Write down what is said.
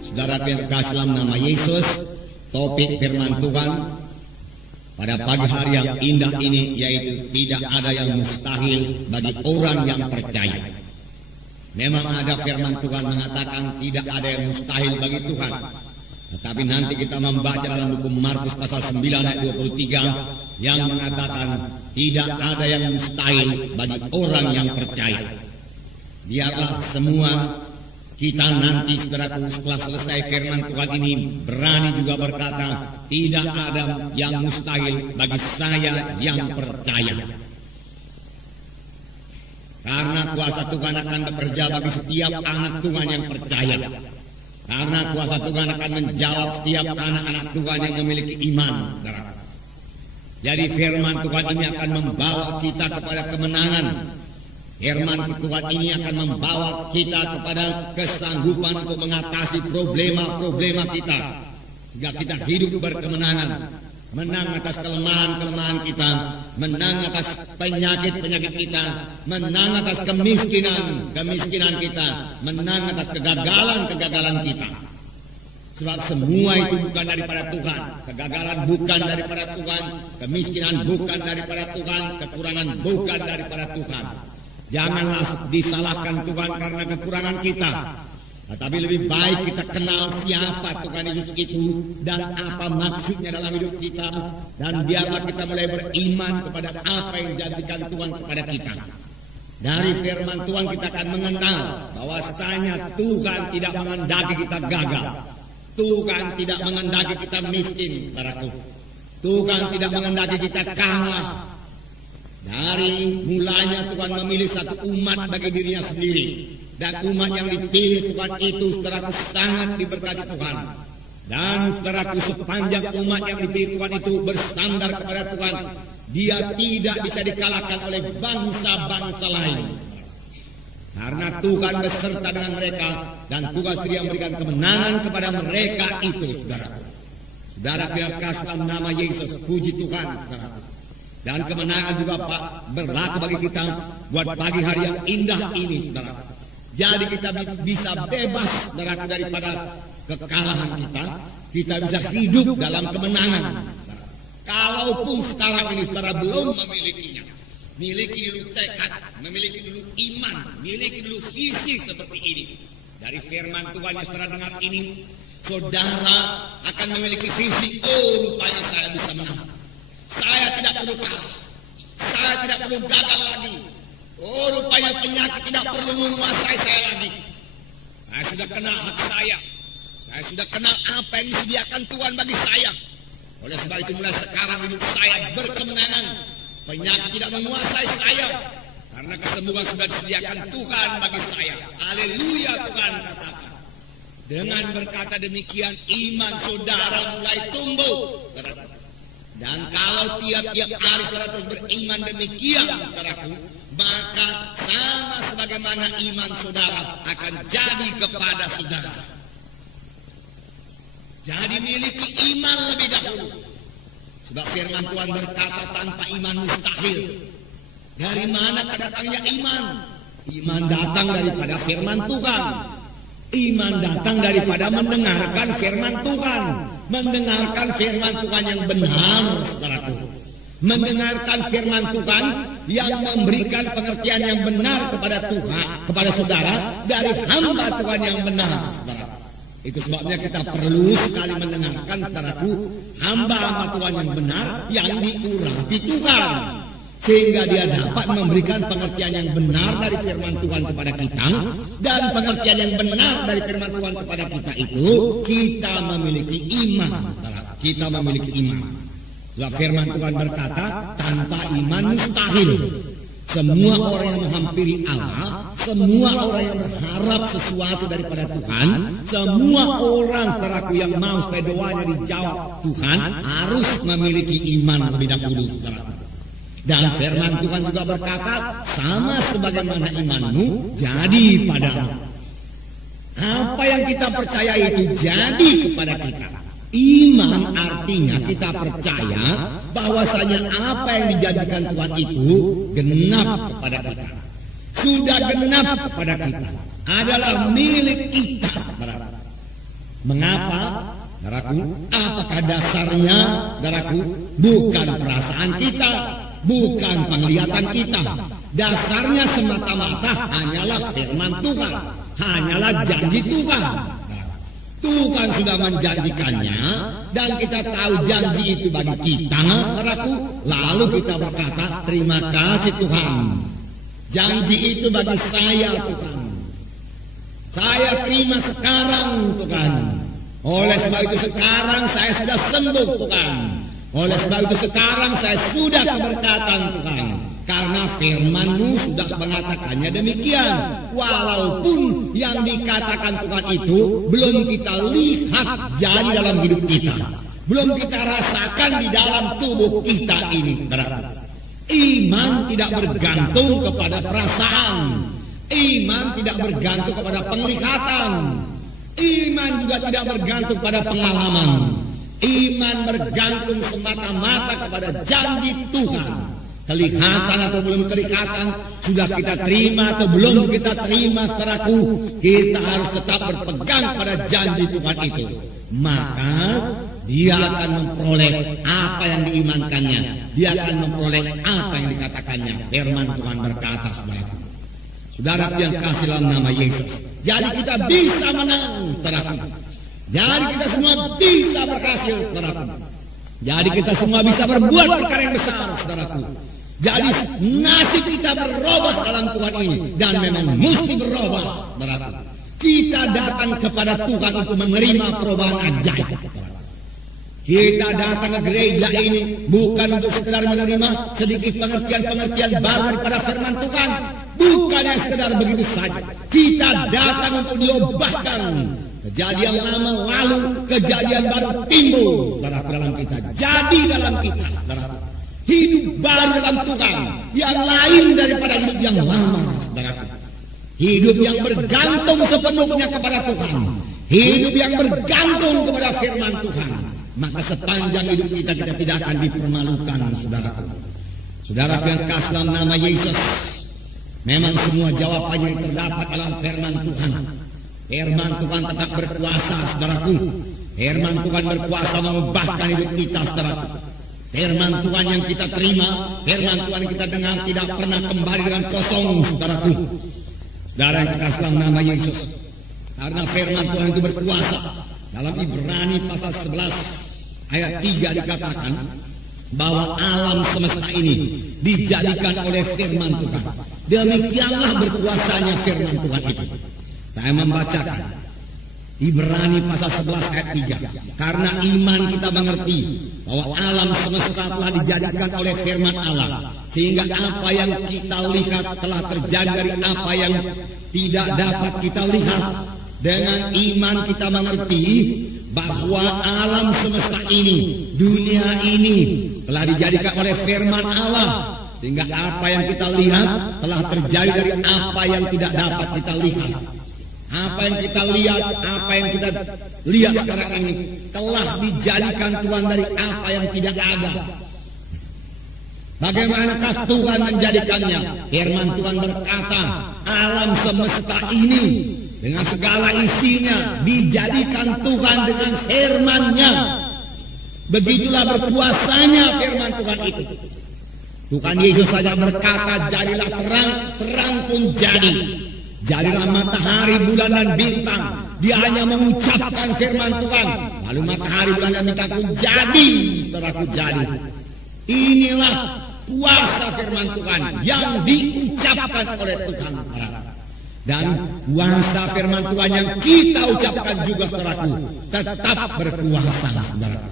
Saudara yang terkasih dalam nama Yesus, topik firman Tuhan pada pagi hari yang indah ini yaitu tidak ada yang mustahil bagi orang yang percaya. Memang ada firman Tuhan mengatakan tidak ada yang mustahil bagi Tuhan. Tetapi nanti kita membaca dalam buku Markus pasal 9 ayat 23 yang mengatakan tidak ada yang mustahil bagi orang yang percaya. Biarlah semua kita nanti saudaraku setelah selesai firman Tuhan ini berani juga berkata tidak ada yang mustahil bagi saya yang percaya. Karena kuasa Tuhan akan bekerja bagi setiap anak Tuhan yang percaya. Karena kuasa Tuhan akan menjawab setiap anak-anak Tuhan yang memiliki iman. Jadi firman Tuhan ini akan membawa kita kepada kemenangan. Firman Tuhan ini akan membawa kita kepada kesanggupan untuk mengatasi problema-problema kita. Sehingga kita hidup berkemenangan. Menang atas kelemahan-kelemahan kita. Menang atas penyakit-penyakit kita. Menang atas kemiskinan kita. Menang atas kegagalan-kegagalan kita. Sebab semua itu bukan daripada Tuhan. Kegagalan bukan daripada Tuhan. Kemiskinan bukan daripada Tuhan. Kekurangan bukan daripada Tuhan. Janganlah disalahkan Tuhan karena kekurangan kita. Tetapi lebih baik kita kenal siapa Tuhan Yesus itu dan apa maksudnya dalam hidup kita. Dan biarlah kita mulai beriman kepada apa yang dijadikan Tuhan kepada kita. Dari firman Tuhan kita akan mengenal bahwasanya Tuhan tidak mengendaki kita gagal. Tuhan tidak mengendaki kita miskin, saudaraku. Tuhan tidak mengendaki kita kalah. Dari mulanya Tuhan memilih satu umat bagi dirinya sendiri. Dan umat yang dipilih Tuhan itu saudaraku sangat diberkati Tuhan. Dan saudaraku sepanjang umat yang dipilih Tuhan itu bersandar kepada Tuhan, dia tidak bisa dikalahkan oleh bangsa-bangsa lain. Karena Tuhan beserta dengan mereka dan Tuhan sendiri yang memberikan kemenangan kepada mereka itu saudaraku. Saudara terkasih dalam nama Yesus, puji Tuhan saudaraku. Dan kemenangan juga berlaku bagi kita buat pagi hari yang indah ini saudaraku. Jadi kita bisa bebas daripada kekalahan kita. Kita bisa hidup dalam kemenangan. Kalaupun sekarang ini saudara belum memilikinya. Miliki dulu tekad, memiliki dulu iman, miliki dulu visi seperti ini. Dari firman Tuhan yang saudara dengar ini, saudara akan memiliki visi. Oh, rupanya saya bisa menang. Saya tidak perlu kalah. Saya tidak perlu gagal lagi. Oh, rupanya penyakit tidak perlu menguasai saya lagi. Saya sudah kenal hak saya. Saya sudah kenal apa yang disediakan Tuhan bagi saya. Oleh sebab itu mulai sekarang hidup saya berkemenangan. Penyakit tidak menguasai saya. Karena kesembuhan sudah disediakan Tuhan bagi saya. Haleluya Tuhan katakan. Dengan berkata demikian iman saudara mulai tumbuh. Dan kalau tiap-tiap hari saudara terus beriman demikian, saudaraku, maka sama sebagaimana iman saudara akan jadi kepada saudara. Jadi miliki iman lebih dahulu. Sebab firman Tuhan berkata tanpa iman mustahil. Dari mana datangnya iman? Iman datang daripada firman Tuhan. Iman datang daripada mendengarkan firman Tuhan. Mendengarkan firman Tuhan yang benar, saudaraku. Mendengarkan firman Tuhan yang memberikan pengertian yang benar kepada Tuhan, kepada saudara dari hamba Tuhan yang benar, saudara. Itu sebabnya kita perlu sekali mendengarkan, saudaraku, hamba-hamba Tuhan yang benar yang diurapi Tuhan. Sehingga dia dapat memberikan pengertian yang benar dari firman Tuhan kepada kita. Dan pengertian yang benar dari firman Tuhan kepada kita itu, kita memiliki iman. Kita memiliki iman. Sebab firman Tuhan berkata, tanpa iman mustahil. Semua orang yang menghampiri Allah, semua orang yang berharap sesuatu daripada Tuhan, semua orang saudaraku yang mau supaya doanya dijawab Tuhan, harus memiliki iman lebih dahulu, saudaraku. Dan firman Tuhan juga berkata, sama sebagaimana imanmu jadi padamu. Apa yang kita percaya itu jadi kepada kita. Iman artinya kita percaya bahwasanya apa yang dijadikan Tuhan itu genap kepada kita. Sudah genap kepada kita. Adalah milik kita. Mengapa? Saudaraku, apakah dasarnya? Saudaraku, bukan perasaan kita, bukan penglihatan kita. Dasarnya semata-mata hanyalah firman Tuhan, hanyalah janji Tuhan. Tuhan sudah menjanjikannya dan kita tahu janji itu bagi kita, saudaraku. Lalu kita berkata, terima kasih Tuhan. Janji itu bagi saya Tuhan. Saya terima sekarang Tuhan. Oleh sebab itu sekarang saya sudah sembuh Tuhan. Oleh sebab itu sekarang saya sudah keberkatan Tuhan. Karena firman-Mu sudah mengatakannya demikian. Walaupun yang dikatakan Tuhan itu belum kita lihat jadi dalam hidup kita, belum kita rasakan di dalam tubuh kita ini. Iman tidak bergantung kepada perasaan. Iman tidak bergantung kepada penglihatan. Iman juga tidak bergantung pada pengalaman. Iman bergantung semata-mata kepada janji Tuhan. Kelihatan atau belum kelihatan, sudah kita terima atau belum kita terima, saudaraku, kita harus tetap berpegang pada janji Tuhan itu. Maka dia akan memperoleh apa yang diimankannya. Dia akan memperoleh apa yang dikatakannya. Firman Tuhan berkata, saudaraku, saudara yang kasih dalam nama Yesus, jadi kita bisa menang, saudaraku. Jadi kita semua bisa berhasil, saudaraku. Jadi kita semua bisa berbuat perkara yang besar, saudaraku. Jadi nasib kita berubah dalam Tuhan ini, dan memang mesti berubah, saudaraku. Kita datang kepada Tuhan untuk menerima perubahan ajaib. Kita datang ke gereja ini bukan untuk sekedar menerima sedikit pengertian-pengertian baru daripada firman Tuhan. Bukan yang sekedar begitu saja. Kita datang untuk diubahkan. Kejadian lama lalu, kejadian baru timbul dalam kita. Jadi dalam kita, saudaraku, hidup baru dalam Tuhan yang lain daripada hidup yang lama, saudaraku. Hidup yang bergantung sepenuhnya kepada Tuhan. Hidup yang bergantung kepada firman Tuhan. Maka sepanjang hidup kita tidak akan dipermalukan, saudaraku. Saudaraku yang kasih dalam nama Yesus, memang semua jawabannya terdapat dalam firman Tuhan. Firman Tuhan tetap berkuasa, saudaraku. Firman Tuhan berkuasa mengubahkan hidup kita, saudaraku. Firman Tuhan yang kita terima, firman Tuhan yang kita dengar tidak pernah kembali dengan kosong, saudaraku. Saudara yang kekasih dalam nama Yesus, karena firman Tuhan itu berkuasa. Dalam Ibrani pasal 11 ayat 3 dikatakan bahwa alam semesta ini dijadikan oleh firman Tuhan. Demikianlah berkuasanya firman Tuhan itu. Saya membacakan Ibrani pasal 11 ayat 3. Karena iman kita mengerti bahwa alam semesta telah dijadikan oleh firman Allah, sehingga apa yang kita lihat telah terjadi dari apa yang tidak dapat kita lihat. Dengan iman kita mengerti bahwa alam semesta ini, dunia ini telah dijadikan oleh firman Allah, sehingga apa yang kita lihat telah terjadi dari apa yang tidak dapat kita lihat. Apa yang kita lihat, apa yang kita lihat sekarang ini telah dijadikan Tuhan dari apa yang tidak ada. Bagaimanakah Tuhan menjadikannya? Firman Tuhan berkata, alam semesta ini dengan segala isinya dijadikan Tuhan dengan firman-Nya. Begitulah berkuasanya firman Tuhan itu. Tuhan Yesus saja berkata, jadilah terang, terang pun jadi. Jadilah matahari, bulan dan bintang. Dia hanya mengucapkan firman Tuhan, lalu matahari, bulan dan bintang pun jadi. Saudaraku, jadi. Inilah kuasa firman Tuhan yang diucapkan oleh Tuhan. Dan kuasa firman Tuhan yang kita ucapkan juga, saudaraku, tetap berkuasa, saudaraku.